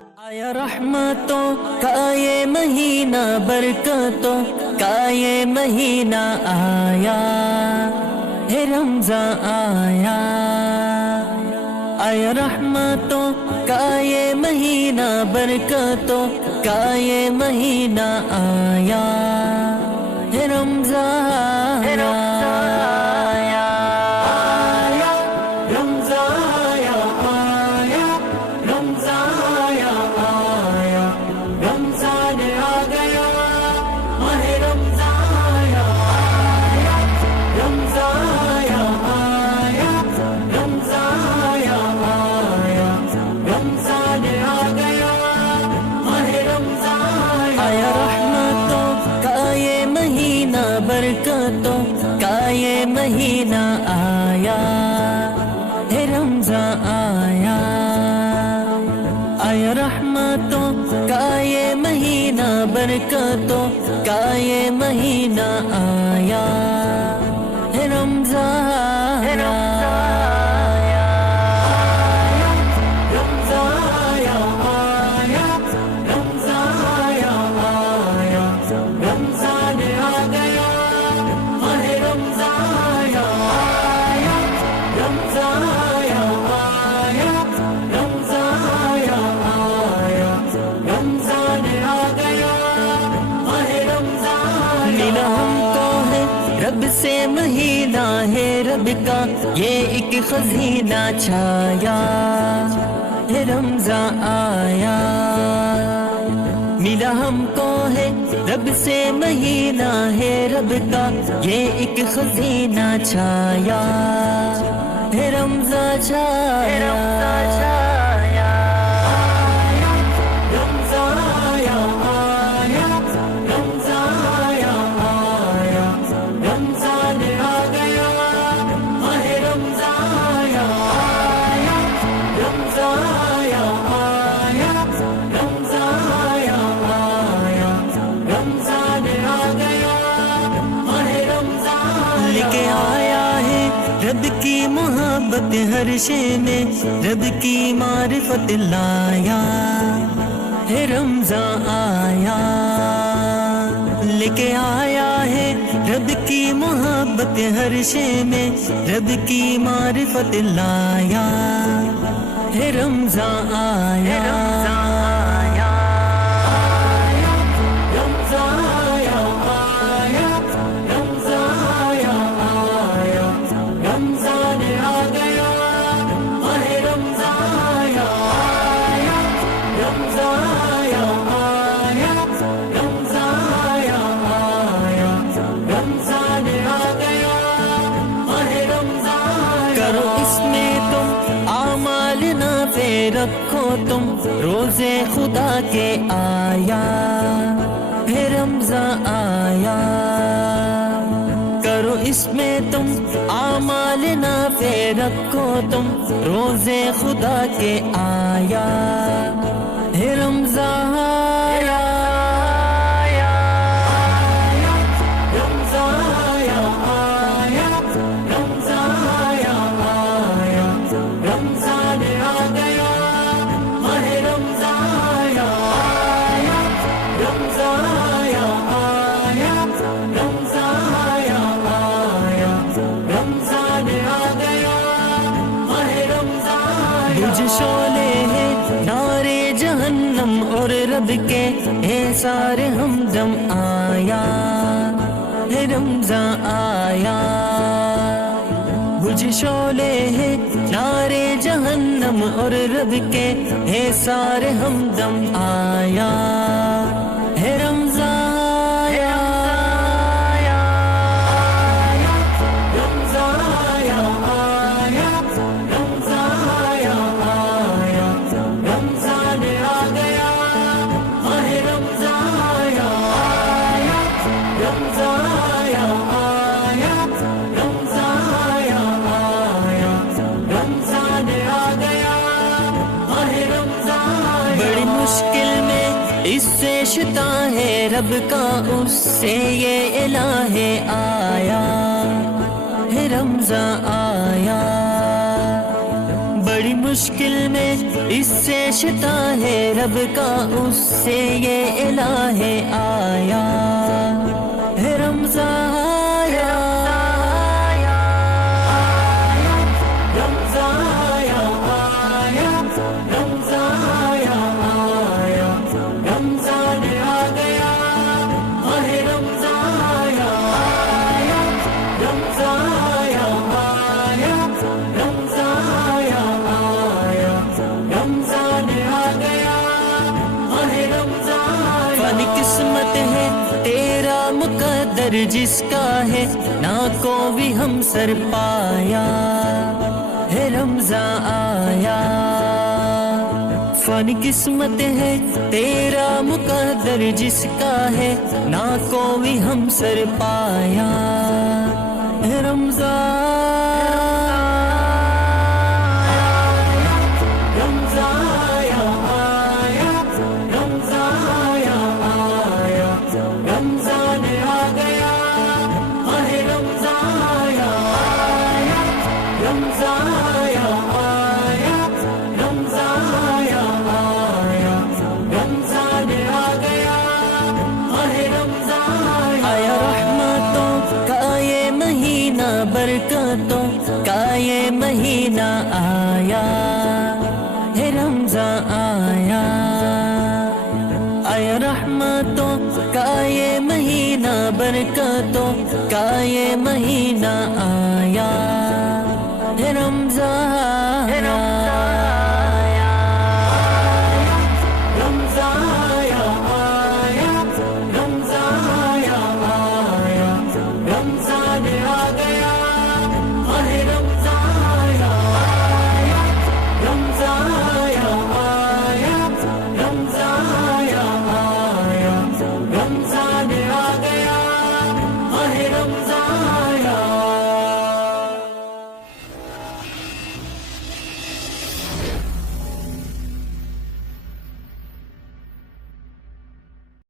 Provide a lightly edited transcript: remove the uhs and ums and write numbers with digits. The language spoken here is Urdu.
آیا رحمتوں کا یہ مہینہ، برکتوں کا یہ مہینہ آیا ہے رمضان آیا۔ آیا رحمتوں کا یہ مہینہ، برکتوں کا یہ مہینہ آیا ہے رمضان آیا۔ برکتوں کا یہ مہینہ آیا ہے رمضان آیا۔ آیا رحمتوں کا یہ مہینہ، برکتوں کا یہ مہینہ آیا ہے رمضان آیا۔ رب سے مہینہ ہے، رب کا یہ ایک خزینہ چھایا ہے رمضان آیا۔ ملا ہم کو ہے رب سے مہینہ ہے، رب کا یہ ایک خزینہ چھایا ہے رمضان چھایا۔ لے آیا ہے رب کی محبت ہر شے میں، رب کی معرفت لایا ہے رمضان آیا۔ لے کے آیا ہے رب کی محبت ہر شے میں، رب کی معرفت لایا ہے رمضان آیا۔ کرو اس میں تم اعمال نافع، رکھو تم روزے خدا کے آیا ہے رمضان آیا۔ کرو اس میں تم اعمال نافع، رکھو تم روزے خدا کے آیا ہے رمضان آیا۔ بجھ شعلے ہیں نارے جہنم اور رب کے احسار ہمدم آیا ہے رمضان آیا۔ بجھ شعلے ہیں نارے جہنم اور رب کے احسار ہمدم آیا ہے رمضان آیا۔ بڑی مشکل میں اس سے شتا ہے رب کا، اس سے یہ الہ آیا ہے رمضان آیا۔ بڑی مشکل میں اس سے شتا ہے رب کا، اس سے یہ الہ آیا ہے رمضان آیا، رمضان آیا آیا، رمضان آیا آیا، رمضان آ گیا، ماہ رمضان آیا آیا، رمضان آیا آیا، رمضان آیا آیا، رمضان آ گیا، ماہ رمضان آیا۔ فانی قسمت ہے تیرا مقدر جس کا ہے نہ کو بھی ہم سر پایا ہے رمضان آیا، فانی قسمت ہے تیرا مقدر جس کا ہے نہ کو بھی ہم سر پایا ہے رمضان برکتوں کا یہ مہینہ آیا ہے رمضان آیا، آیا رحمتوں کا یہ مہینہ، برکتوں کا یہ مہینہ آیا۔